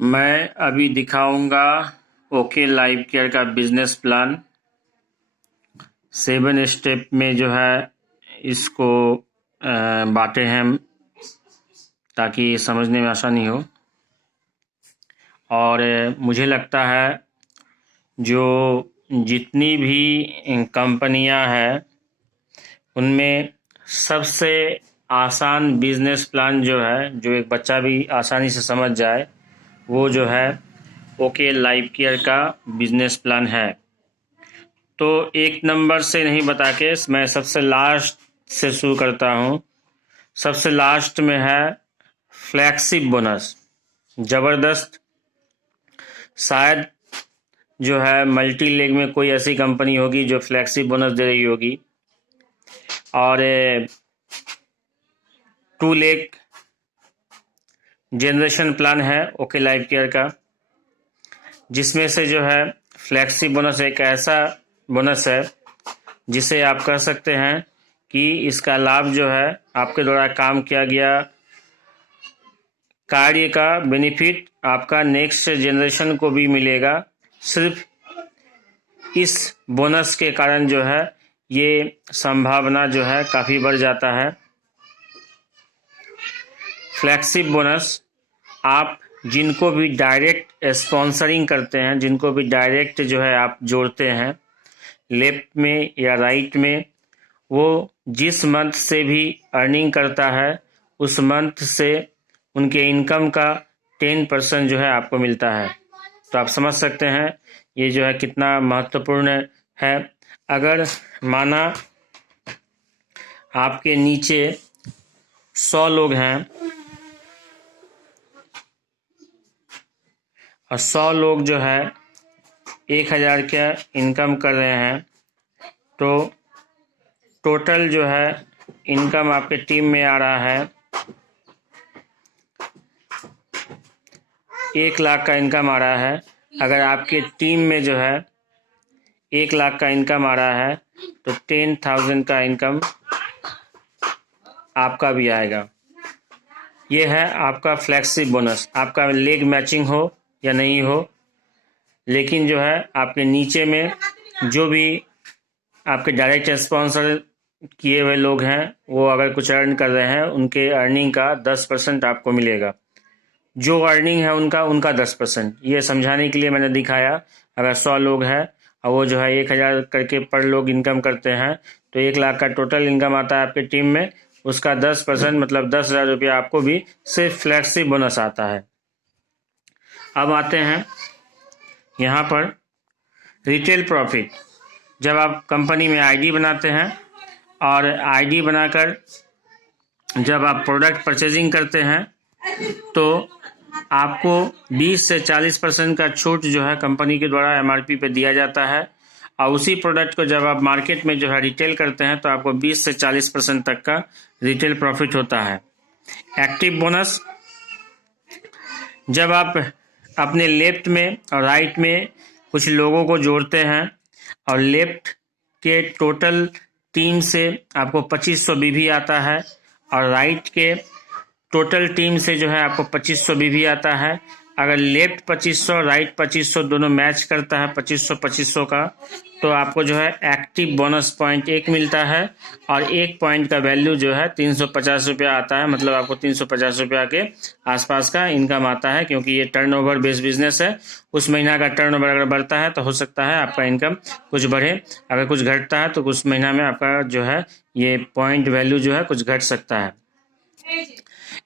मैं अभी दिखाऊंगा ओके लाइफ केयर का बिजनेस प्लान 7 स्टेप में जो है इसको बांटे हैं ताकि समझने में आसानी हो। और मुझे लगता है जो जितनी भी कंपनियां हैं उनमें सबसे आसान बिजनेस प्लान जो है, जो एक बच्चा भी आसानी से समझ जाए, वो जो है ओके लाइफ केयर का बिजनेस प्लान है। तो एक नंबर से नहीं बता के मैं सबसे लास्ट से शुरू करता हूँ। सबसे लास्ट में है फ्लैगशिप बोनस। ज़बरदस्त। शायद जो है मल्टी लेग में कोई ऐसी कंपनी होगी जो फ्लैगशिप बोनस दे रही होगी। और 2 लेग जनरेशन प्लान है ओके लाइफ केयर का, जिसमें से जो है फ्लैगशिप बोनस एक ऐसा बोनस है जिसे आप कह सकते हैं कि इसका लाभ जो है आपके द्वारा काम किया गया कार्य का बेनिफिट आपका नेक्स्ट जनरेशन को भी मिलेगा। सिर्फ इस बोनस के कारण जो है ये संभावना जो है काफ़ी बढ़ जाता है। फ्लैगशिप बोनस आप जिनको भी डायरेक्ट स्पॉन्सरिंग करते हैं, जिनको भी डायरेक्ट जो है आप जोड़ते हैं लेफ्ट में या राइट में, वो जिस मंथ से भी अर्निंग करता है उस मंथ से उनके इनकम का 10% जो है आपको मिलता है। तो आप समझ सकते हैं ये जो है कितना महत्वपूर्ण है। अगर माना आपके नीचे 100 लोग हैं और 100 लोग जो है 1000 का इनकम कर रहे हैं, तो टोटल जो है इनकम आपके टीम में आ रहा है 1 लाख का इनकम आ रहा है। अगर आपके टीम में जो है 1 लाख का इनकम आ रहा है तो 10,000 का इनकम आपका भी आएगा। ये है आपका फ्लैगशिप बोनस। आपका लेग मैचिंग हो या नहीं हो, लेकिन जो है आपके नीचे में जो भी आपके डायरेक्ट स्पॉन्सर किए हुए लोग हैं वो अगर कुछ अर्न कर रहे हैं, उनके अर्निंग का 10% आपको मिलेगा। जो अर्निंग है उनका 10%। ये समझाने के लिए मैंने दिखाया। अगर 100 लोग हैं और वो जो है 1000 करके पर लोग इनकम करते हैं तो 1 लाख का टोटल इनकम आता है आपके टीम में। उसका 10% मतलब 10,000 रुपया आपको भी सिर्फ फ्लैगशिप बोनस आता है। अब आते हैं यहाँ पर रिटेल प्रॉफिट। जब आप कंपनी में आईडी बनाते हैं और आईडी बनाकर जब आप प्रोडक्ट परचेजिंग करते हैं तो आपको 20 से 40% का छूट जो है कंपनी के द्वारा एमआरपी पे दिया जाता है। और उसी प्रोडक्ट को जब आप मार्केट में जो है रिटेल करते हैं तो आपको 20 से 40% तक का रिटेल प्रॉफिट होता है। एक्टिव बोनस, जब आप अपने लेफ्ट में और राइट में कुछ लोगों को जोड़ते हैं और लेफ्ट के टोटल टीम से आपको 2500 बीवी आता है और राइट के टोटल टीम से जो है आपको 2500 बीवी आता है। अगर लेफ्ट 2500 राइट 2500 दोनों मैच करता है 2500 का, तो आपको जो है एक्टिव बोनस पॉइंट 1 मिलता है और 1 पॉइंट का वैल्यू जो है 350 रुपया आता है। मतलब आपको 350 रुपया के आसपास का इनकम आता है, क्योंकि ये टर्नओवर बेस्ड बिजनेस है। उस महीना का टर्नओवर अगर बढ़ता है तो हो सकता है आपका इनकम कुछ बढ़े, अगर कुछ घटता है तो उस महीना में आपका जो है ये पॉइंट वैल्यू जो है कुछ घट सकता है।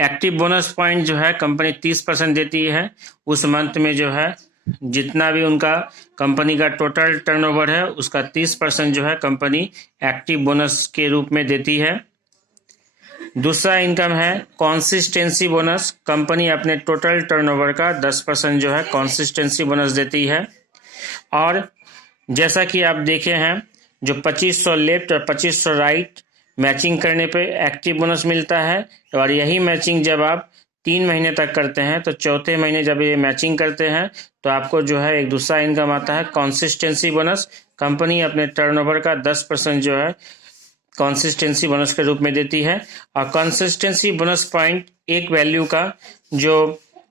एक्टिव बोनस पॉइंट जो है कंपनी 30% देती है। उस मंथ में जो है जितना भी उनका कंपनी का टोटल टर्नओवर है उसका 30% जो है कंपनी एक्टिव बोनस के रूप में देती है। दूसरा इनकम है कंसिस्टेंसी बोनस। कंपनी अपने टोटल टर्नओवर का 10% जो है कंसिस्टेंसी बोनस देती है। और जैसा कि आप देखे हैं, जो 2500 लेफ्ट और 2500 राइट मैचिंग करने पे एक्टिव बोनस मिलता है, और यही मैचिंग जब आप 3 महीने तक करते हैं तो चौथे महीने जब ये मैचिंग करते हैं तो आपको जो है एक दूसरा इनकम आता है कंसिस्टेंसी बोनस। कंपनी अपने टर्नओवर का 10% जो है कंसिस्टेंसी बोनस के रूप में देती है। और कंसिस्टेंसी बोनस पॉइंट एक वैल्यू का जो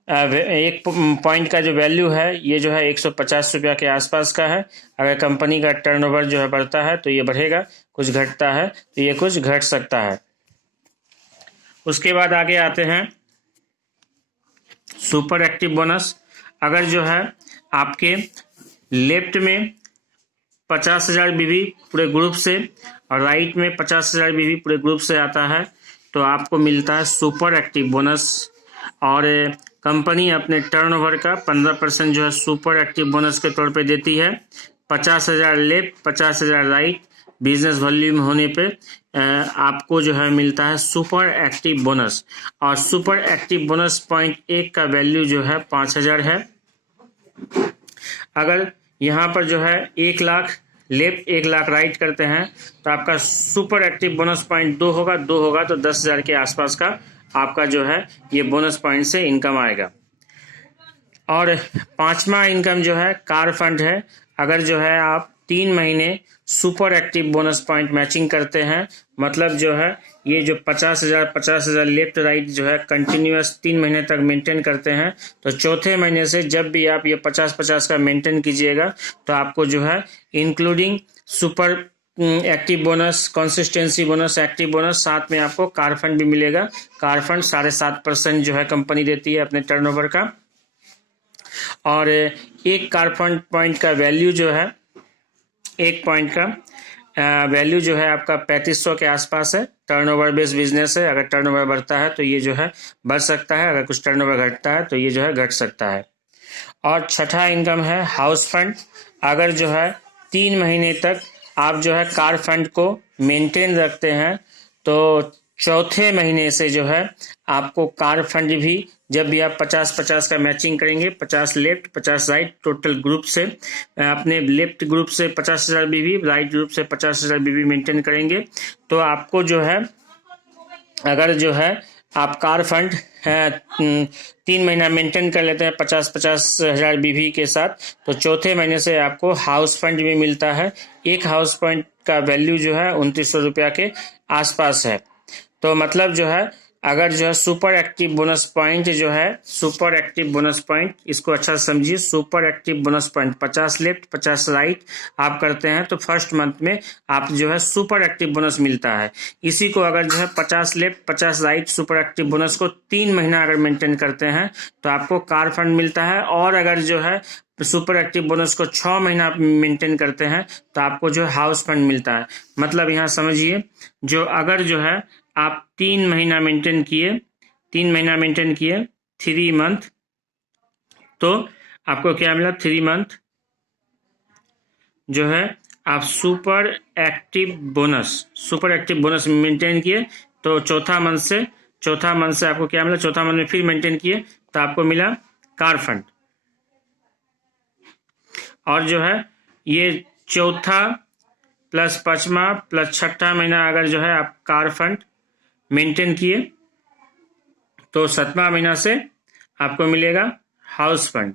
एक पॉइंट का जो वैल्यू है ये जो है 150 रुपया के आसपास का है। अगर कंपनी का टर्नओवर जो है बढ़ता है तो ये बढ़ेगा, कुछ घटता है तो ये कुछ घट सकता है। उसके बाद आगे आते हैं सुपर एक्टिव बोनस। अगर जो है आपके लेफ्ट में 50,000 बीवी पूरे ग्रुप से और राइट में 50,000 बीवी पूरे ग्रुप से आता है तो आपको मिलता है सुपर एक्टिव बोनस। और कंपनी अपने टर्नओवर का 15% जो है सुपर एक्टिव बोनस के तौर पे देती है। 50,000 लेफ्ट 50,000 राइट बिजनेस वॉल्यूम होने पे आपको जो है मिलता है सुपर एक्टिव बोनस। और सुपर एक्टिव बोनस पॉइंट 1 का वैल्यू जो है 5,000 है। अगर यहाँ पर जो है 1 लाख लेफ्ट 1 लाख राइट करते हैं तो आपका सुपर एक्टिव बोनस पॉइंट 2 होगा तो 10,000 के आसपास का आपका जो है ये बोनस पॉइंट से इनकम आएगा। और 5वां इनकम जो है कार फंड है। अगर जो है आप 3 महीने super active bonus point matching करते हैं, मतलब जो है ये जो 50,000 लेफ्ट राइट जो है कंटिन्यूअस 3 महीने तक मेंटेन करते हैं तो चौथे महीने से जब भी आप ये 50-50 का मेंटेन कीजिएगा तो आपको जो है including super active bonus, consistency bonus, active bonus, साथ में आपको कार फंड भी मिलेगा। कार फंड 7.5% जो है कंपनी देती है अपने टर्नओवर का। और एक कार फंड पॉइंट का वैल्यू जो है, एक पॉइंट का वैल्यू जो है आपका 3500 के आसपास है। टर्नओवर बेस्ड बिजनेस है, अगर टर्नओवर बढ़ता है तो ये जो है बढ़ सकता है, अगर कुछ टर्नओवर घटता है तो ये जो है घट सकता है। और छठा इनकम है हाउस फंड। अगर जो है 3 महीने तक आप जो है कार फंड को मेंटेन रखते हैं तो चौथे महीने से जो है आपको कार फंड भी, जब भी आप 50-50 का मैचिंग करेंगे, 50 लेफ्ट 50 राइट टोटल ग्रुप से, अपने लेफ्ट ग्रुप से 50,000 बीवी, राइट ग्रुप से 50,000 बीवी मेंटेन करेंगे तो आपको जो है, अगर जो है आप कार फंड 3 महीना मेंटेन कर लेते हैं 50,000 बीवी के साथ तो चौथे महीने से आपको हाउस फंड भी मिलता है। एक हाउस फंड का वैल्यू जो है 2900 रुपया के आसपास है। तो मतलब जो है अगर जो है सुपर एक्टिव बोनस पॉइंट जो है, सुपर एक्टिव बोनस पॉइंट, इसको अच्छा समझिए, super active bonus point 50 left 50 right आप करते हैं तो फर्स्ट मंथ में आप जो है सुपर एक्टिव बोनस मिलता है। इसी को अगर जो है 50 left 50 right super active bonus को 3 महीना अगर मेंटेन करते हैं तो आपको कार फंड मिलता है। और अगर जो है सुपर एक्टिव बोनस को 6 महीना मेंटेन करते हैं तो आपको जो है हाउस फंड मिलता है। मतलब यहाँ समझिए, जो अगर जो है आप 3 महीना मेंटेन किए, 3 महीना मेंटेन किए 3 मंथ, तो आपको क्या मिला, 3 मंथ जो है आप सुपर एक्टिव बोनस मेंटेन किए तो चौथा मंथ से आपको क्या मिला, चौथा मंथ में फिर मेंटेन किए तो आपको मिला कार फंड। और जो है ये चौथा प्लस 5वां प्लस 6ठा महीना अगर जो है आप कार फंड मेंटेन किए तो 7वां महीना से आपको मिलेगा हाउस फंड।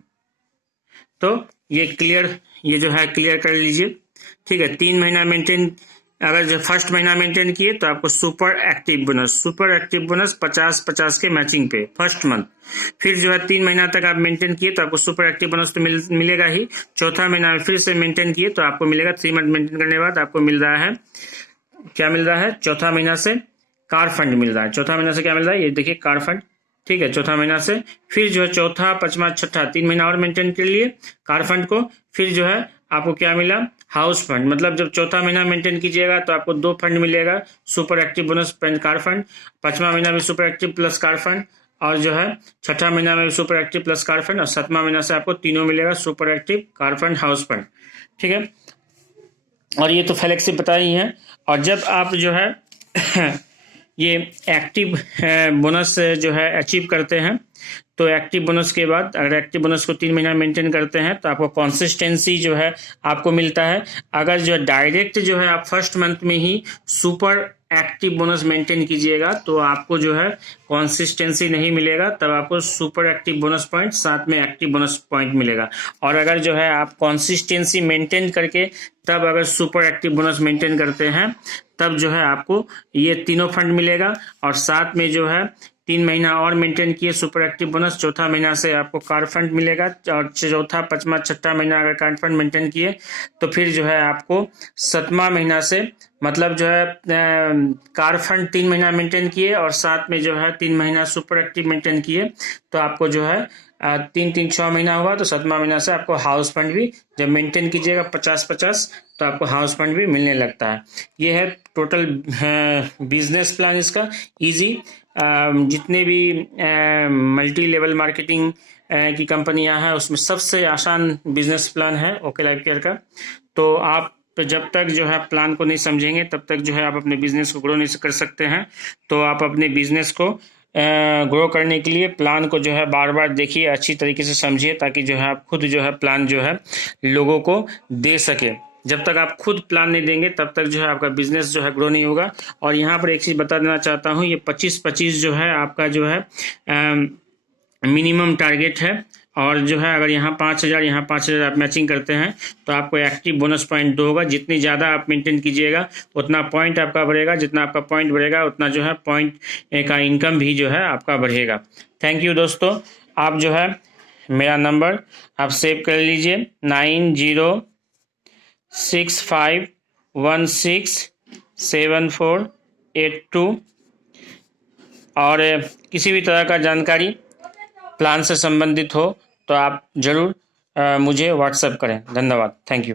तो ये जो है क्लियर कर लीजिए, ठीक है। 3 महीना मेंटेन, अगर जो फर्स्ट महीना मेंटेन किए तो आपको सुपर एक्टिव बोनस 50-50 के मैचिंग पे फर्स्ट मंथ। फिर जो है 3 महीना तक आप मेंटेन किए तो आपको सुपर एक्टिव बोनस तो मिलेगा ही। चौथा महीना में फिर से मेंटेन किए तो आपको मिलेगा, 3 मंथ मेंटेन करने के बाद आपको मिल रहा है, क्या मिल रहा है, चौथा महीना से कार फंड मिल रहा है। चौथा महीना से क्या मिल रहा है, ये देखिए कार फंड, ठीक है। चौथा महीना से फिर जो है चौथा 5वां 6ठा 3 महीना और मेंटेन के लिए कार फंड को, फिर जो है आपको क्या मिला, हाउस फंड। मतलब जब चौथा महीना मेंटेन कीजिएगा तो आपको 2 फंड मिलेगा, super active bonus car fund, 5वां महीना में super active plus car fund, और जो है 6ठा महीना में super active plus car fund, और 7वां महीना से आपको तीनों मिलेगा, super active, car fund, house fund, ठीक है। और ये तो फ्लेक्सिबल बता ही है। और जब आप जो है ये एक्टिव बोनस जो है अचीव करते हैं तो एक्टिव बोनस के बाद, अगर एक्टिव बोनस को 3 महीना मेंटेन करते हैं तो आपको कंसिस्टेंसी जो है आपको मिलता है। अगर जो डायरेक्ट जो है आप फर्स्ट मंथ में ही सुपर एक्टिव बोनस मेंटेन कीजिएगा तो आपको जो है कंसिस्टेंसी नहीं मिलेगा, तब आपको सुपर एक्टिव बोनस पॉइंट साथ में एक्टिव बोनस पॉइंट मिलेगा। और अगर जो है आप कंसिस्टेंसी मेंटेन करके तब अगर सुपर एक्टिव बोनस मेंटेन करते हैं तब जो है आपको ये तीनों फंड मिलेगा, और साथ में जो है 3 महीना और मेंटेन किए सुपर एक्टिव बोनस, चौथा महीना से आपको कार फंड मिलेगा, और चौथा, पांचवा, छठा महीना अगर कार फंड मेंटेन किए तो फिर जो है आपको 7वां महीना से, मतलब जो है कार फंड 3 महीना मेंटेन किए और साथ में जो है 3 महीना सुपर एक्टिव मेंटेन किए तो आपको जो है 3-3-6 महीना हुआ तो 7वां महीना से आपको हाउस फंड भी जब मेंटेन कीजिएगा 50-50 तो आपको हाउस फंड भी मिलने लगता है। ये है टोटल बिजनेस प्लान इसका इजी। जितने भी मल्टी लेवल मार्केटिंग की कंपनियां हैं उसमें सबसे आसान बिजनेस प्लान है ओके लाइफ केयर का। तो आप जब तक जो है प्लान को नहीं समझेंगे तब तक जो है आप अपने बिजनेस को ग्रो नहीं कर सकते हैं। तो आप अपने बिजनेस को ग्रो करने के लिए प्लान को जो है बार बार देखिए, अच्छी तरीके से समझिए, ताकि जो है आप खुद जो है प्लान जो है लोगों को दे सके। जब तक आप खुद प्लान नहीं देंगे तब तक जो है आपका बिजनेस जो है ग्रो नहीं होगा। और यहाँ पर एक चीज़ बता देना चाहता हूँ, ये 25-25 जो है आपका जो है मिनिमम टारगेट है। और जो है अगर यहाँ 5,000 यहाँ 5,000 आप मैचिंग करते हैं तो आपको एक्टिव बोनस पॉइंट 2 होगा। जितनी ज़्यादा आप मेंटेन कीजिएगा उतना पॉइंट आपका बढ़ेगा, जितना आपका पॉइंट बढ़ेगा उतना जो है पॉइंट का इनकम भी जो है आपका बढ़ेगा। थैंक यू दोस्तों। आप जो है मेरा नंबर आप सेव कर लीजिए 9065167482। और किसी भी तरह का जानकारी प्लान से संबंधित हो तो आप ज़रूर मुझे व्हाट्सएप करें। धन्यवाद। Thank you.